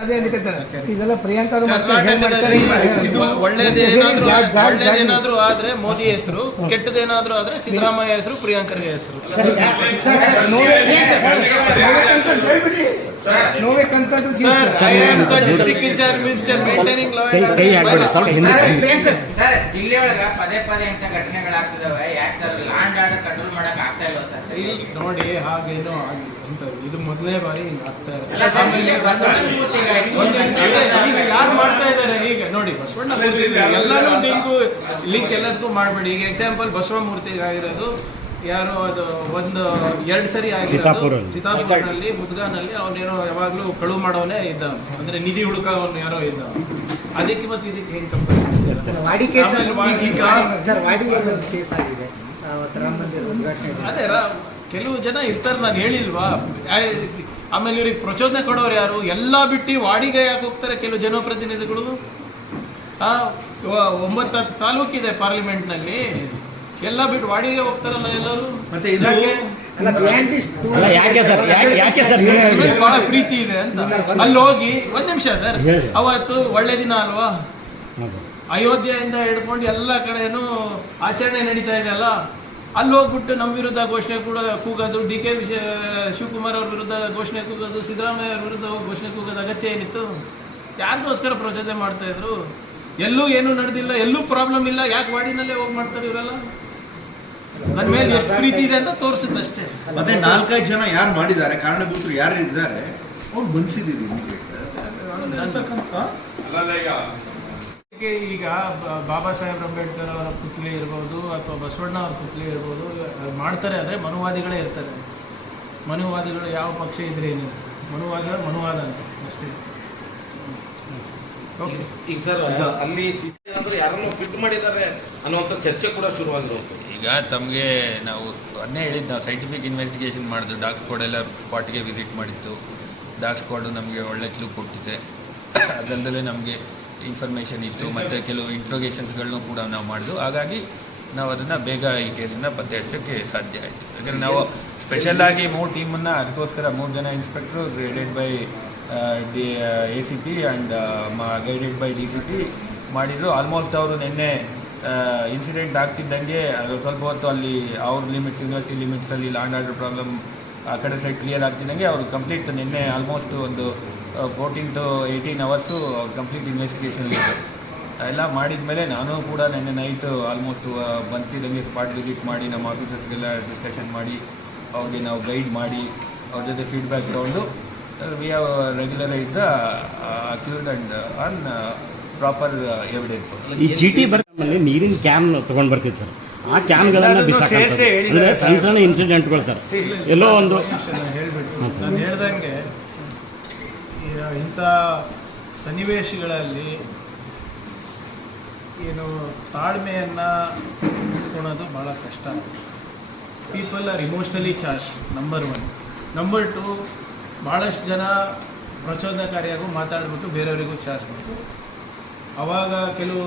ಅದೇ ಇದೆಲ್ಲ ಪ್ರಿಯಾಂಕಾ ಒಳ್ಳೇದೇನಾದ್ರೂ ಆದ್ರೆ ಮೋದಿ ಹೆಸರು, ಕೆಟ್ಟದೇನಾದ್ರೂ ಆದ್ರೆ ಸಿದ್ದರಾಮಯ್ಯ ಹೆಸರು, ಪ್ರಿಯಾಂಕರ್ಗೆ ಹೆಸರು. ಡಿಸ್ಟ್ರಿಕ್ಟ್ ಇನ್ಚಾರ್ಜ್ ಮಿನಿಸ್ಟರ್ ಮೇಂಟೈನಿಂಗ್ ಲಾ ಸರ್, ಜಿಲ್ಲೆ ಒಳಗ ಪದೇ ಪದೇ ಇಂಥ ಘಟನೆಗಳಾಗ್ತಿದಾವೆ. ಯಾಕೆ ಸರ್ ಲ್ಯಾಂಡ್ ಆರ್ಡರ್ ಕಂಟ್ರೋಲ್ ಮಾಡಕ್ ಆಗ್ತಾ ಇಲ್ವಾ ಸರ್? ನೋಡಿ, ಹಾಗೇನೋ ಇದು ಮೊದಲೇ ಬಾರಿ ಹಿಂಗ ಆಗ್ತಾ ಇದೆ. ಯಾರು ಮಾಡ್ತಾ ಇದ್ದಾರೆ ಈಗ ನೋಡಿ, ಬಸವಣ್ಣ ಮೂರ್ತಿ ಎಲ್ಲಾನು ಲಿಂಕ್ ಎಲ್ಲದಕ್ಕೂ ಮಾಡಬೇಡಿ. ಈಗ ಎಕ್ಸಾಂಪಲ್ ಬಸವ ಮೂರ್ತಿಗೆ ಆಗಿರೋದು ಯಾರೋ ಅದು 1-2 ಸರಿ ಆಗಿರೋದು ಚಿತ್ತಾಪುರನಲ್ಲಿ, ಮುದ್ಗಾನಲ್ಲಿ ಅವನೇನೋ ಯಾವಾಗ್ಲೂ ಕಳುವು ಮಾಡೋನೇ ಇದ್ದ, ಅಂದ್ರೆ ನಿಧಿ ಹುಡುಕವನು ಯಾರೋ ಇದ್ದ. ಅದಕ್ಕೆ ಮತ್ತೆ ಇದಕ್ಕೆ ಹೆಂಗ್ ಕಂಪೇರ್? ಅದೇ ಕೆಲವು ಜನ ಇರ್ತಾರೆ, ನಾನು ಹೇಳಿಲ್ವಾ? ಆಮೇಲೆ ಇವ್ರಿಗೆ ಪ್ರಚೋದನೆ ಕೊಡೋರು ಯಾರು? ಎಲ್ಲ ಬಿಟ್ಟು ವಾಡಿಗೆ ಯಾಕೆ ಹೋಗ್ತಾರೆ ಕೆಲವು ಜನಪ್ರತಿನಿಧಿಗಳು? 9 ತಾಲೂಕಿದೆ ಪಾರ್ಲಿಮೆಂಟ್ನಲ್ಲಿ, ಎಲ್ಲ ಬಿಟ್ಟು ವಾಡಿಗೆ ಹೋಗ್ತಾರಲ್ಲ ಎಲ್ಲರೂ. ಬಹಳ ಪ್ರೀತಿ ಇದೆ ಅಂತ ಅಲ್ಲಿ ಹೋಗಿ. 1 ನಿಮಿಷ ಸರ್, ಅವತ್ತು ಒಳ್ಳೆ ದಿನ ಅಲ್ವಾ? ಅಯೋಧ್ಯೆಯಿಂದ ಹಿಡ್ಕೊಂಡು ಎಲ್ಲ ಕಡೆನೂ ಆಚರಣೆ ನಡೀತಾ ಇದೆ ಅಲ್ಲ, ಅಲ್ಲಿ ಹೋಗ್ಬಿಟ್ಟು ನಮ್ಮ ವಿರುದ್ಧ ಘೋಷಣೆ ಕೂಡ ಕೂಗೋದು, DK ಶಿವಕುಮಾರ್ ಅವ್ರ ವಿರುದ್ಧ ಘೋಷಣೆ ಕೂಗೋದು, ಸಿದ್ದರಾಮಯ್ಯ ಅವ್ರ ವಿರುದ್ಧ ಘೋಷಣೆ ಕೂಗೋದು ಅಗತ್ಯ ಏನಿತ್ತು? ಯಾರಿಗೋಸ್ಕರ ಪ್ರಚೋದನೆ ಮಾಡ್ತಾ ಇದ್ರು? ಎಲ್ಲೂ ಏನೂ ನಡೆದಿಲ್ಲ, ಎಲ್ಲೂ ಪ್ರಾಬ್ಲಮ್ ಇಲ್ಲ, ಯಾಕೆ ವಾಡಿನಲ್ಲೇ ಹೋಗಿ ಮಾಡ್ತಾರೆ ಇವರೆಲ್ಲ? ನನ್ನ ಮೇಲೆ ಎಷ್ಟು ಪ್ರೀತಿ ಇದೆ ಅಂತ ತೋರಿಸುತ್ತೆ ಅಷ್ಟೇ. ಮತ್ತೆ 4-5 ಜನ ಯಾರು ಮಾಡಿದ್ದಾರೆ, ಕಾರಣಭೂತರು ಯಾರು ಇದ್ದಾರೆ, ಅವ್ರು ಬಂಧಿಸಿದ್ದೀವಿ. ಈಗ ಬಾಬಾ ಸಾಹೇಬ್ ಅಂಬೇಡ್ಕರ್ ಅವರ ಪುತ್ಲಿ ಇರ್ಬೋದು ಅಥವಾ ಬಸವಣ್ಣ ಅವ್ರ ಪುತ್ಲಿ ಇರ್ಬೋದು, ಮಾಡ್ತಾರೆ. ಆದರೆ ಮನುವಾದಿಗಳೇ ಇರ್ತಾರೆ. ಮನುವಾದಿಗಳು ಯಾವ ಪಕ್ಷ ಇದ್ರೆ ಏನು, ಮನುವಾದ ಅಂತ ಅಷ್ಟೇ. ಈಗ ಸರ್, ಅಲ್ಲಿ ಯಾರನ್ನು ಫಿಟ್ ಮಾಡಿದ್ದಾರೆ ಅನ್ನುವಂಥ ಚರ್ಚೆ ಕೂಡ ಶುರುವಾಗಿರುವಂಥದ್ದು. ಈಗ ತಮಗೆ ನಾವು ಅದನ್ನೇ ಹೇಳಿದ್ದು, ನಾವು ಸೈಂಟಿಫಿಕ್ ಇನ್ವೆಸ್ಟಿಗೇಷನ್ ಮಾಡಿದ್ದು. ಡಾಕ್ ಸ್ಕ್ವಾಡ್ ಎಲ್ಲ ಸ್ಪಾಟ್ಗೆ ವಿಸಿಟ್ ಮಾಡಿತ್ತು. ಡಾಕ್ ಸ್ಕ್ವಾಡು ನಮಗೆ ಒಳ್ಳೆ ಕ್ಲೂ ಕೊಟ್ಟಿದೆ. ಅದಲ್ಲದೆ ನಮಗೆ ಇನ್ಫಾರ್ಮೇಷನ್ ಇತ್ತು, ಮತ್ತು ಕೆಲವು ಇಂಟ್ರೋಗೇಷನ್ಸ್ಗಳನ್ನೂ ಕೂಡ ನಾವು ಮಾಡಿದ್ವು. ಹಾಗಾಗಿ ನಾವು ಅದನ್ನು ಬೇಗ ಈ ಕೇಸನ್ನು ಪತ್ತೆ ಹಚ್ಚೋಕ್ಕೆ ಸಾಧ್ಯ ಆಯಿತು. ಯಾಕಂದರೆ ನಾವು ಸ್ಪೆಷಲಾಗಿ 3 ಟೀಮನ್ನು ಅದಕ್ಕೋಸ್ಕರ 3 ಜನ ಇನ್ಸ್ಪೆಕ್ಟ್ರು guided by ACP and guided by DCP ಮಾಡಿದರು. ಆಲ್ಮೋಸ್ಟ್ ಅವರು ನಿನ್ನೆ ಇನ್ಸಿಡೆಂಟ್ ಆಗ್ತಿದ್ದಂಗೆ ಅದು ಸ್ವಲ್ಪ ಹೊತ್ತು ಅಲ್ಲಿ ಅವ್ರ ಲಿಮಿಟ್ಸ್, ಯೂನಿವರ್ಸಿಟಿ ಲಿಮಿಟ್ಸಲ್ಲಿ ಲ್ಯಾಂಡ್ ಆರ್ಡರ್ ಪ್ರಾಬ್ಲಮ್ ಆ ಕಡೆ ಸೈಡ್ ಕ್ಲಿಯರ್ ಆಗ್ತಿದ್ದಂಗೆ ಅವರು ಕಂಪ್ಲೀಟ್ ನಿನ್ನೆ ಆಲ್ಮೋಸ್ಟ್ ಒಂದು 14 to 18 ಅವರ್ಸು ಕಂಪ್ಲೀಟ್ ಇನ್ವೆಸ್ಟಿಗೇಷನ್ ಇದೆ. ಎಲ್ಲ ಮಾಡಿದ ಮೇಲೆ ನಾನು ಕೂಡ ನಿನ್ನೆ ನೈಟು ಆಲ್ಮೋಸ್ಟ್ ಬಂತಿದ್ದಂಗೆ ಸ್ಪಾಟ್ ವಿಸಿಟ್ ಮಾಡಿ ನಮ್ಮ ಆಫೀಸರ್ಸ್ಗೆಲ್ಲ ಡಿಸ್ಕಷನ್ ಮಾಡಿ ಅವ್ರಿಗೆ ನಾವು ಗೈಡ್ ಮಾಡಿ ಅವ್ರ ಜೊತೆ ಫೀಡ್ಬ್ಯಾಕ್ ತೊಗೊಂಡು we have regularise the accused and on proper evidence. ಈ ಚೀಟಿ ಬರ್ತಲ್ಲಿ ನೀರಿನ ಕ್ಯಾನ್ ತೊಗೊಂಡು ಬರ್ತಿತ್ತು ಸರ್, ಆ ಕ್ಯಾನ್ಗಳನ್ನು ಬಿಸಾಕ್ತಾರೆ. ಅಂದರೆ ಸಣ್ಣ ಸಣ್ಣ ಇನ್ಸಿಡೆಂಟ್ಗಳು ಸರ್, ಎಲ್ಲೋ ಒಂದು ಹೇಳ್ಬಿಟ್ಟು ನಾನು ಹೇಳ್ದಂಗೆ ಇಂಥ ಸನ್ನಿವೇಶಗಳಲ್ಲಿ ಏನು ತಾಳ್ಮೆಯನ್ನು ಇಟ್ಕೊಳ್ಳೋದು ಭಾಳ ಕಷ್ಟ. People are emotionally charge, number 1. Number 2, ಭಾಳಷ್ಟು ಜನ ಪ್ರಚೋದನಕಾರಿಯಾಗೂ ಮಾತಾಡ್ಬಿಟ್ಟು ಬೇರೆಯವರಿಗೂ ಚಾರ್ಜ್ ಮಾಡ್ತಾರೆ. ಆವಾಗ ಕೆಲವು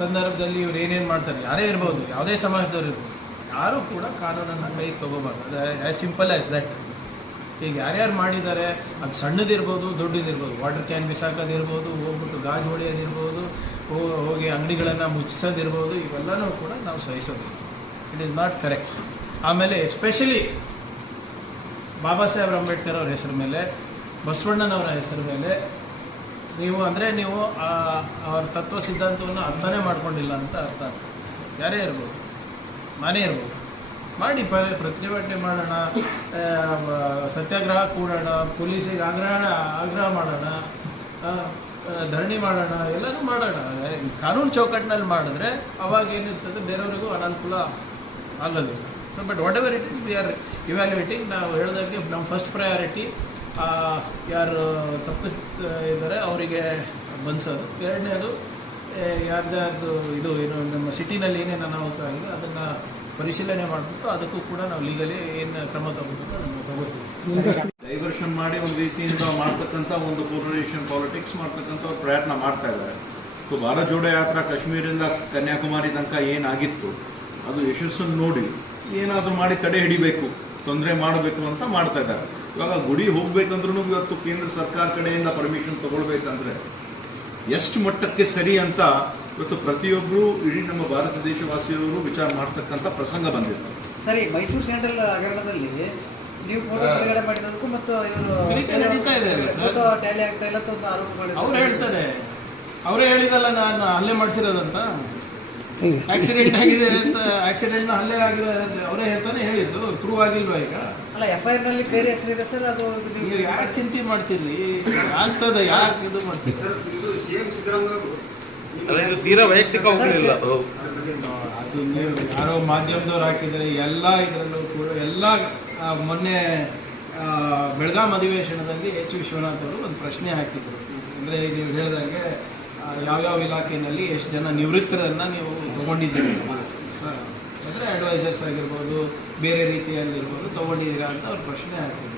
ಸಂದರ್ಭದಲ್ಲಿ ಇವ್ರು ಏನೇನು ಮಾಡ್ತಾರೆ, ಯಾರೇ ಇರ್ಬೋದು, ಯಾವುದೇ ಸಮಾಜದವ್ರು ಇರ್ಬೋದು, ಯಾರೂ ಕೂಡ ಕಾನೂನನ್ನು ಕೈಗೆ ತೊಗೋಬಾರ್ದು. ಅದು ಆ್ಯಸ್ ಸಿಂಪಲ್ ಆ್ಯಸ್ ದಟ್. ಈಗ ಯಾರ್ಯಾರು ಮಾಡಿದ್ದಾರೆ, ಅದು ಸಣ್ಣದಿರ್ಬೋದು, ದೊಡ್ಡದಿರ್ಬೋದು, ವಾಟರ್ ಕ್ಯಾನ್ ಬಿಸಾಕೋದಿರ್ಬೋದು, ಹೋಗ್ಬಿಟ್ಟು ಗಾಜು ಹೊಡೆಯೋದಿರ್ಬೋದು, ಹೋಗಿ ಅಂಗಡಿಗಳನ್ನು ಮುಚ್ಚಿಸೋದಿರ್ಬೋದು, ಇವೆಲ್ಲನೂ ಕೂಡ ನಾವು ಸಹಿಸೋದು. It is not correct. ಆಮೇಲೆ ಎಸ್ಪೆಷಲಿ ಬಾಬಾ ಸಾಹೇಬ್ ಅಂಬೇಡ್ಕರ್ ಅವ್ರ ಹೆಸರು ಮೇಲೆ, ಬಸವಣ್ಣನವರ ಹೆಸರು ಮೇಲೆ ನೀವು ಅವ್ರ ತತ್ವ ಸಿದ್ಧಾಂತವನ್ನು ಅರ್ಥನೇ ಮಾಡ್ಕೊಂಡಿಲ್ಲ ಅಂತ ಅರ್ಥ. ಯಾರೇ ಇರ್ಬೋದು, ನಾನೇ ಇರ್ಬೋದು, ಮಾಡಿ ಪ್ರತಿಭಟನೆ ಮಾಡೋಣ, ಸತ್ಯಾಗ್ರಹ ಕೂಡೋಣ, ಪೊಲೀಸಿಗೆ ಆಗ್ರಹ ಮಾಡೋಣ, ಧರಣಿ ಮಾಡೋಣ, ಎಲ್ಲನೂ ಮಾಡೋಣ. ಕಾನೂನು ಚೌಕಟ್ಟಿನಲ್ಲಿ ಮಾಡಿದ್ರೆ ಅವಾಗ ಏನಿರ್ತದೆ, ಬೇರೆಯವರಿಗೂ ಅನಾನುಕೂಲ ಆಗೋದಿಲ್ಲ. But what ever it is, we are evaluating. ನಾವು ಹೇಳಿದಾಗೆ ನಮ್ಮ ಫಸ್ಟ್ ಪ್ರಯಾರಿಟಿ ಯಾರು ತಪ್ಪಿದ್ದಾರೆ ಅವರಿಗೆ ಬಂಧಿಸೋದು. ಎರಡನೇದು ಯಾರ್ದಾರ್ದು ಇದು ಏನು ನಮ್ಮ ಸಿಟಿನಲ್ಲಿ ಏನೇನು ಅನಾಹುತ ಆಗಿದೆ ಅದನ್ನು ಪರಿಶೀಲನೆ ಮಾಡಿಬಿಟ್ಟು ಅದಕ್ಕೂ ಕೂಡ ನಾವು ಲೀಗಲಿ ಏನು ಕ್ರಮ ತಗೋಬೇಕು ಅದನ್ನು ತಗೋತೀವಿ. ಡೈವರ್ಷನ್ ಮಾಡಿ ಒಂದು ರೀತಿಯಿಂದ ಮಾಡ್ತಕ್ಕಂಥ ಒಂದು ಪೋಲರೈಸೇಷನ್ ಪಾಲಿಟಿಕ್ಸ್ ಮಾಡ್ತಕ್ಕಂಥ ಒಂದು ಪ್ರಯತ್ನ ಮಾಡ್ತಾ ಇದ್ದಾರೆ. ಸೊ ಭಾರತ್ ಜೋಡೋ ಯಾತ್ರಾ ಕಾಶ್ಮೀರಿಂದ ಕನ್ಯಾಕುಮಾರಿ ತನಕ ಏನಾಗಿತ್ತು ಅದು ಯಶಸ್ಸನ್ನು ನೋಡಿ ಏನಾದರೂ ಮಾಡಿ ತಡೆ ಹಿಡಿಬೇಕು, ತೊಂದರೆ ಮಾಡಬೇಕು ಅಂತ ಮಾಡ್ತಾ ಇದ್ದಾರೆ. ಇವಾಗ ಗುಡಿ ಹೋಗ್ಬೇಕಂದ್ರೂ ಇವತ್ತು ಕೇಂದ್ರ ಸರ್ಕಾರ ಕಡೆಯಿಂದ ಪರ್ಮಿಷನ್ ತಗೊಳ್ಬೇಕಂದ್ರೆ ಎಷ್ಟು ಮಟ್ಟಕ್ಕೆ ಸರಿ ಅಂತ ಇವತ್ತು ಪ್ರತಿಯೊಬ್ಬರು ಇಡೀ ನಮ್ಮ ಭಾರತ ದೇಶವಾಸಿಯವರು ವಿಚಾರ ಮಾಡ್ತಕ್ಕಂಥ ಪ್ರಸಂಗ ಬಂದಿದೆ. ಸರಿ, ಮೈಸೂರು ಸೆಂಟ್ರಲ್ ಹಗರಣದಲ್ಲಿ ನೀವು ಫೋಟೋ ಬಿಡುಗಡೆ ಮಾಡಿರೋದಕ್ಕೂ ಮತ್ತು ತನಿಖೆ ನಡೀತಾ ಇದೆ ಅಲ್ಲ ಸರ್? ಫೋಟೋ ಟ್ಯಾಲಿ ಆಗ್ತಾ ಇಲ್ಲ ಅಂತ ಒಂದು ಆರೋಪ ಮಾಡಿದ್ರು. ಅವ್ರು ಹೇಳ್ತಾರೆ, ಅವರೇ ಹೇಳಿದಲ್ಲ ನಾನು ಹಲ್ಲೆ ಮಾಡಿಸಿರೋದಂತ, ಆಕ್ಸಿಡೆಂಟ್ ಆಗಿದೆ ಅಂತ, ಆಕ್ಸಿಡೆಂಟ್ ಹಲ್ಲೆ ಆಗಿದೆ ಅಂತ ಅವರೇ ಹೇಳ್ತಾನೆ ಹೇಳಿದ್ದು. ಪ್ರೂವ್ ಆಗಿಲ್ವಾ ಈಗ? ಅಲ್ಲ, FIR ನಲ್ಲಿ ಬೇರೆ ಹೆಸರಿದೆ ಸರ್, ಅದು ನೀವು ಯಾಕೆ ಚಿಂತೆ ಮಾಡ್ತೀರಿ? ಆಗ್ತದೆ, ಯಾಕೆ ಇದು ಮಾಡ್ತೀರಿ? ಅಲ್ಲ, ಇದು ತೀರಾ ವೈಯಕ್ತಿಕ ಹೋಗಲಿಲ್ಲ. ಅದು ನೀವು ಯಾರೋ ಮಾಧ್ಯಮದವ್ರು ಹಾಕಿದರೆ ಎಲ್ಲ ಇದರಲ್ಲೂ ಕೂಡ ಎಲ್ಲ ಮೊನ್ನೆ ಬೆಳಗಾಂ ಅಧಿವೇಶನದಲ್ಲಿ H. ವಿಶ್ವನಾಥ್ ಅವರು ಒಂದು ಪ್ರಶ್ನೆ ಹಾಕಿದರು. ಅಂದರೆ ನೀವು ಹೇಳಿದಾಗೆ ಯಾವ್ಯಾವ ಇಲಾಖೆಯಲ್ಲಿ ಎಷ್ಟು ಜನ ನಿವೃತ್ತರನ್ನು ನೀವು ತಗೊಂಡಿದ್ದೀರಿ, ಅಂದರೆ ಅಡ್ವೈಸರ್ಸ್ ಆಗಿರ್ಬೋದು, ಬೇರೆ ರೀತಿಯಲ್ಲಿರ್ಬೋದು ತಗೊಂಡಿದ್ದೀರಾ ಅಂತ ಅವ್ರು ಪ್ರಶ್ನೆ ಹಾಕಿದ್ರು.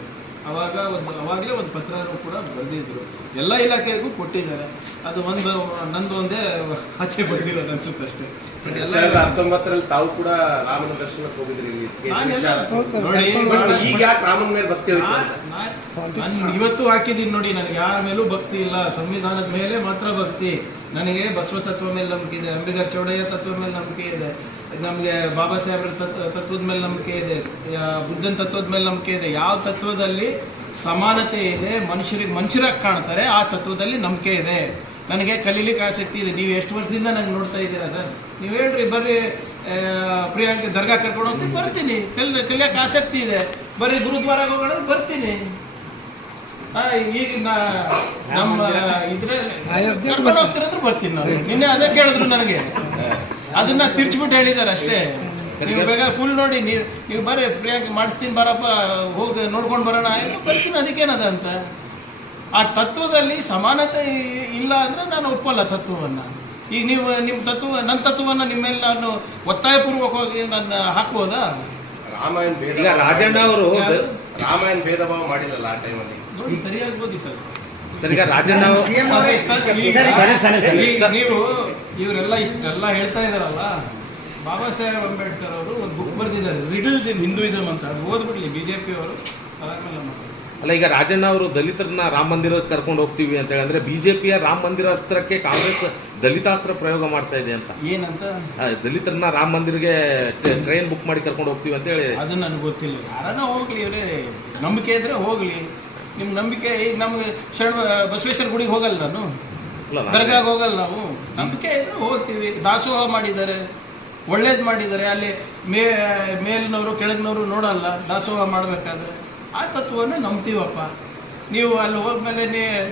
ಅವಾಗಲೇ ಒಂದು ಪತ್ರನೂ ಕೂಡ ಬರೆದಿದ್ರು. ಎಲ್ಲ ಇಲಾಖೆಗೂ ಕೊಟ್ಟಿದ್ದಾರೆ. ಅದು ನಂದು ಒಂದೇ ಆಚೆ ಬಂದಿರೋದು ಅನ್ಸುತ್ತೆ ಅಷ್ಟೇ. ಬಟ್ ಎಲ್ಲ 2019ರಲ್ಲಿ ತಾವು ಕೂಡ ರಾಮನ ದರ್ಶನಕ್ಕೆ ಹೋಗಿದ್ರಿ. ನೋಡಿ, ಈಗ ಯಾಕೆ ರಾಮನ ಮೇಲೆ ಭಕ್ತಿ ಹೋಯ್ತು ಅಂತ? ನಾನು ಇವತ್ತು ಹಾಕಿದ್ದೀನಿ ನೋಡಿ, ನನಗೆ ಯಾರ ಮೇಲೂ ಭಕ್ತಿ ಇಲ್ಲ, ಸಂವಿಧಾನದ ಮೇಲೆ ಮಾತ್ರ ಭಕ್ತಿ. ನನಗೆ ಬಸವ ತತ್ವ ಮೇಲೆ ನಂಬಿಕೆ ಇದೆ, ಅಂಬೇಡ್ಕರ್ ಚೌಡಯ್ಯ ತತ್ವ ಮೇಲೆ ನಂಬಿಕೆ ಇದೆ, ನಮಗೆ ಬಾಬಾ ಸಾಹೇಬ್ರ ತತ್ವದ ಮೇಲೆ ನಂಬಿಕೆ ಇದೆ, ಬುದ್ಧನ ತತ್ವದ ಮೇಲೆ ನಂಬಿಕೆ ಇದೆ. ಯಾವ ತತ್ವದಲ್ಲಿ ಸಮಾನತೆ ಇದೆ, ಮನುಷ್ಯರಾಗಿ ಕಾಣ್ತಾರೆ, ಆ ತತ್ವದಲ್ಲಿ ನಂಬಿಕೆ ಇದೆ. ನನಗೆ ಕಲೀಲಿಕ್ಕೆ ಆಸಕ್ತಿ ಇದೆ. ನೀವು ಎಷ್ಟು ವರ್ಷದಿಂದ ನಂಗೆ ನೋಡ್ತಾ ಇದ್ದೀರಾ ಸರ್? ನೀವು ಹೇಳ್ರಿ, ಬರ್ರಿ ಪ್ರಿಯಾಂಕ ದರ್ಗಾ ಕರ್ಕೊಂಡು ಹೋಗ್ತೀನಿ, ಬರ್ತೀನಿ. ಕಲಿಯೋಕೆ ಆಸಕ್ತಿ ಇದೆ, ಬರ್ರಿ ಗುರುದ್ವಾರಾಗ ಹೋಗೋಣ, ಬರ್ತೀನಿ. ಈಗ ನಮ್ಮ ಇದ್ರೆ ಕರ್ಕೊಂಡು ಹೋಗ್ತಿರೋದ್ರು ಬರ್ತೀನಿ ನಾನು. ನಿನ್ನೆ ಅದೇ ಕೇಳಿದ್ರು ನನಗೆ, ಅದನ್ನ ತಿರ್ಚ್ಬಿಟ್ಟು ಹೇಳಿದ್ದಾರೆ ಅಷ್ಟೇ. ನೀವು ಬೇಗ ಫುಲ್ ನೋಡಿ, ನೀವು ಬರ್ರಿ ಪ್ರಿಯಾಂಕ ಮಾಡಿಸ್ತೀನಿ, ಬರಪ್ಪ, ಹೋಗಿ ನೋಡ್ಕೊಂಡು ಬರೋಣ, ಬರ್ತೀನಿ. ಅದಕ್ಕೇನದ ಅಂತ? ಆ ತತ್ವದಲ್ಲಿ ಸಮಾನತೆ ಇಲ್ಲ ಅಂದರೆ ನಾನು ಒಪ್ಪಲ್ಲ ತತ್ವವನ್ನು. ಈಗ ನೀವು ನನ್ನ ತತ್ವವನ್ನು ನಿಮ್ಮ ಮೇಲೆ ನಾನು ಒತ್ತಾಯಪೂರ್ವಕವಾಗಿ ನಾನು ಹಾಕ್ಬೋದಾ? ರಾಮಾಯಣ ಈಗ ರಾಜಣ್ಣ ಅವರು ರಾಮಾಯಣ ಭೇದ ಭಾವ ಮಾಡಿರಲ್ಲ ಆ ಟೈಮಲ್ಲಿ. ನೋಡಿ, ಸರಿಯಾಗಿ ಓದಿ ಸರ್. ಸರ್, ಈಗ ರಾಜಣ್ಣ ನೀವು ಇವರೆಲ್ಲ ಇಷ್ಟೆಲ್ಲ ಹೇಳ್ತಾ ಇದಾರಲ್ಲ, ಬಾಬಾ ಸಾಹೇಬ್ ಅಂಬೇಡ್ಕರ್ ಅವರು ಒಂದು ಬುಕ್ ಬರೆದಿದ್ದಾರೆ, ರಿಡಲ್ಸ್ ಇನ್ ಹಿಂದೂಯಿಸಮ್ ಅಂತ. ಅದು ಓದ್ಬಿಡ್ಲಿ BJP ಅವರು. ಅಲ್ಲ, ಈಗ ರಾಜಣ್ಣ ಅವರು ದಲಿತರನ್ನ ರಾಮ ಮಂದಿರಕ್ಕೆ ಕರ್ಕೊಂಡು ಹೋಗ್ತೀವಿ ಅಂತ ಹೇಳಿದ್ರೆ BJPಯ ರಾಮ ಮಂದಿರ ಅಸ್ತ್ರಕ್ಕೆ ಕಾಂಗ್ರೆಸ್ ದಲಿತಾಸ್ತ್ರ ಪ್ರಯೋಗ ಮಾಡ್ತಾ ಇದೆ ಅಂತ. ಏನಂತ? ದಲಿತರನ್ನ ರಾಮ ಮಂದಿರಗೆ ಟ್ರೈನ್ ಬುಕ್ ಮಾಡಿ ಕರ್ಕೊಂಡು ಹೋಗ್ತೀವಿ ಅಂತ ಹೇಳಿ. ಅದು ನನಗೆ ಗೊತ್ತಿಲ್ಲ. ಯಾರನ್ನ ಹೋಗ್ಲಿ, ಇವರೇ ನಂಬಿಕೆ ಇದ್ರೆ ಹೋಗ್ಲಿ. ನಿಮ್ಮ ನಂಬಿಕೆ, ಈಗ ನಮ್ಗೆ ಬಸವೇಶ್ವರ ಗುಡಿಗೆ ಹೋಗಲ್ಲ, ನಾನು ದರ್ಗಾಗೆ ಹೋಗಲ್ಲ. ನಾವು ನಂಬಿಕೆ ಇದ್ರೆ ಹೋಗ್ತೀವಿ. ದಾಸೋಹ ಮಾಡಿದ್ದಾರೆ, ಒಳ್ಳೇದು ಮಾಡಿದ್ದಾರೆ. ಅಲ್ಲಿ ಮೇಲಿನವರು ಕೆಳಗಿನವರು ನೋಡಲ್ಲ ದಾಸೋಹ ಮಾಡಬೇಕಾದ್ರೆ. ಆ ತತ್ವವನ್ನು ನಂಬ್ತೀವಪ್ಪ. ನೀವು ಅಲ್ಲಿ ಹೋದ್ಮೇಲೆ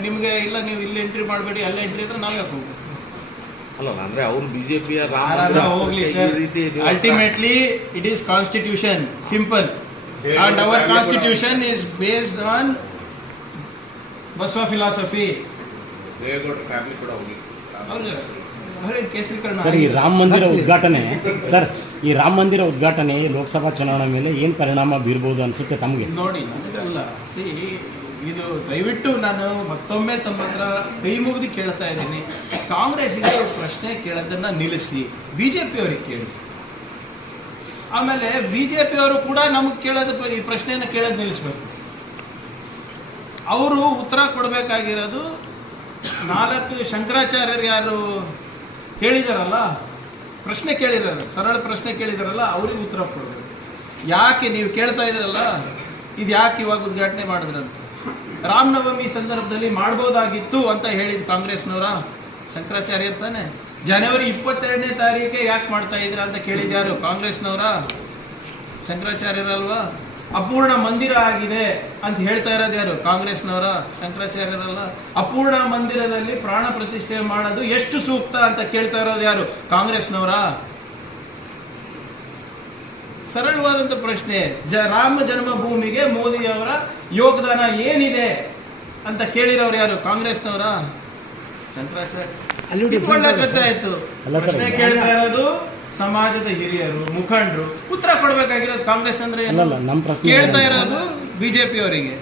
ನಿಮಗೆ ಇಲ್ಲ, ನೀವು ಇಲ್ಲಿ ಎಂಟ್ರಿ ಮಾಡಬೇಡಿ, ಅಲ್ಲೇ ಎಂಟ್ರಿ ಇದ್ರೆ ನಾವೇ ಹೋಗ್ಬೇಕು. ಅಲ್ಲ, ಅಂದ್ರೆ ಅವ್ರು BJPಯ ಹೋಗ್ಲಿ sir. Ultimately it is constitution, simple. And our constitution is based on Basava philosophy. Family ಕೂಡ ಹೋಗಿ ಸರ್, ಈ ರಾಮ ಮಂದಿರ ಉದ್ಘಾಟನೆ ಈ ರಾಮ ಮಂದಿರ ಉದ್ಘಾಟನೆ ಲೋಕಸಭಾ ಚುನಾವಣೆ ಮೇಲೆ ಏನು ಪರಿಣಾಮ ಬೀರ್ಬೋದು ಅನ್ಸುತ್ತೆ ತಮಗೆ? ನೋಡಿ, ನನಗಲ್ಲ, ಇದು ದಯವಿಟ್ಟು ನಾನು ಮತ್ತೊಮ್ಮೆ ತಮ್ಮ ಹತ್ರ ಕೈ ಮುಗಿದು ಕೇಳ್ತಾ ಇದ್ದೀನಿ. ಕಾಂಗ್ರೆಸ್ಸಿಗೆ ಪ್ರಶ್ನೆ ಕೇಳೋದನ್ನು ನಿಲ್ಲಿಸಿ, BJP ಅವ್ರಿಗೆ ಕೇಳಿ. ಆಮೇಲೆ BJP ಅವರು ಕೂಡ ನಮಗೆ ಕೇಳೋದು, ಈ ಪ್ರಶ್ನೆಯನ್ನು ಕೇಳೋದು ನಿಲ್ಲಿಸ್ಬೇಕು. ಅವರು ಉತ್ತರ ಕೊಡಬೇಕಾಗಿರೋದು 4 ಶಂಕರಾಚಾರ್ಯರು ಯಾರು ಹೇಳಿದಾರಲ್ಲ, ಪ್ರಶ್ನೆ ಕೇಳಿದಾರೆ, ಸರಳ ಪ್ರಶ್ನೆ ಕೇಳಿದಾರಲ್ಲ, ಅವ್ರಿಗೆ ಉತ್ತರ ಕೊಡಬೇಕು. ಯಾಕೆ ನೀವು ಕೇಳ್ತಾ ಇದ್ದೀರಲ್ಲ, ಇದು ಯಾಕೆ ಇವಾಗ ಉದ್ಘಾಟನೆ ಮಾಡಿದ್ರಂತ? ರಾಮನವಮಿ ಸಂದರ್ಭದಲ್ಲಿ ಮಾಡ್ಬೋದಾಗಿತ್ತು ಅಂತ ಹೇಳಿದ ಕಾಂಗ್ರೆಸ್ನವರ ಶಂಕರಾಚಾರ್ಯ ಇರ್ತಾನೆ. ಜನವರಿ 22ನೇ ತಾರೀಕೆ ಯಾಕೆ ಮಾಡ್ತಾ ಇದ್ದೀರಾ ಅಂತ ಕೇಳಿದ್ಯಾರು? ಕಾಂಗ್ರೆಸ್ನವರ ಶಂಕರಾಚಾರ್ಯರಲ್ವಾ? ಅಪೂರ್ಣ ಮಂದಿರ ಆಗಿದೆ ಅಂತ ಹೇಳ್ತಾ ಇರೋದು ಯಾರು? ಕಾಂಗ್ರೆಸ್ನವರ ಶಂಕರಾಚಾರ್ಯರಲ್ಲ. ಅಪೂರ್ಣ ಮಂದಿರದಲ್ಲಿ ಪ್ರಾಣ ಪ್ರತಿಷ್ಠೆ ಮಾಡೋದು ಎಷ್ಟು ಸೂಕ್ತ ಅಂತ ಕೇಳ್ತಾ ಇರೋದು ಯಾರು? ಕಾಂಗ್ರೆಸ್ನವರ. ಸರಳವಾದಂಥ ಪ್ರಶ್ನೆ. ರಾಮ ಜನ್ಮಭೂಮಿಗೆ ಮೋದಿಯವರ ಯೋಗದಾನ ಏನಿದೆ ಅಂತ ಕೇಳಿರೋರು ಯಾರು? ಕಾಂಗ್ರೆಸ್ನವರ ಶಂಕರಾಚಾರ್ಯ. ಗೊತ್ತಾಯ್ತು. ಪ್ರಶ್ನೆ ಕೇಳ್ತಾ ಇರೋದು ಸಮಾಜದ ಹಿರಿಯರು, ಮುಖಂಡರು. ಉತ್ತರ ಕೊಡಬೇಕಾಗಿರೋದು ಕಾಂಗ್ರೆಸ್ ಅಂದ್ರೆ ಕೇಳ್ತಾ ಇರೋದು BJP ಅವರಿಗೆ.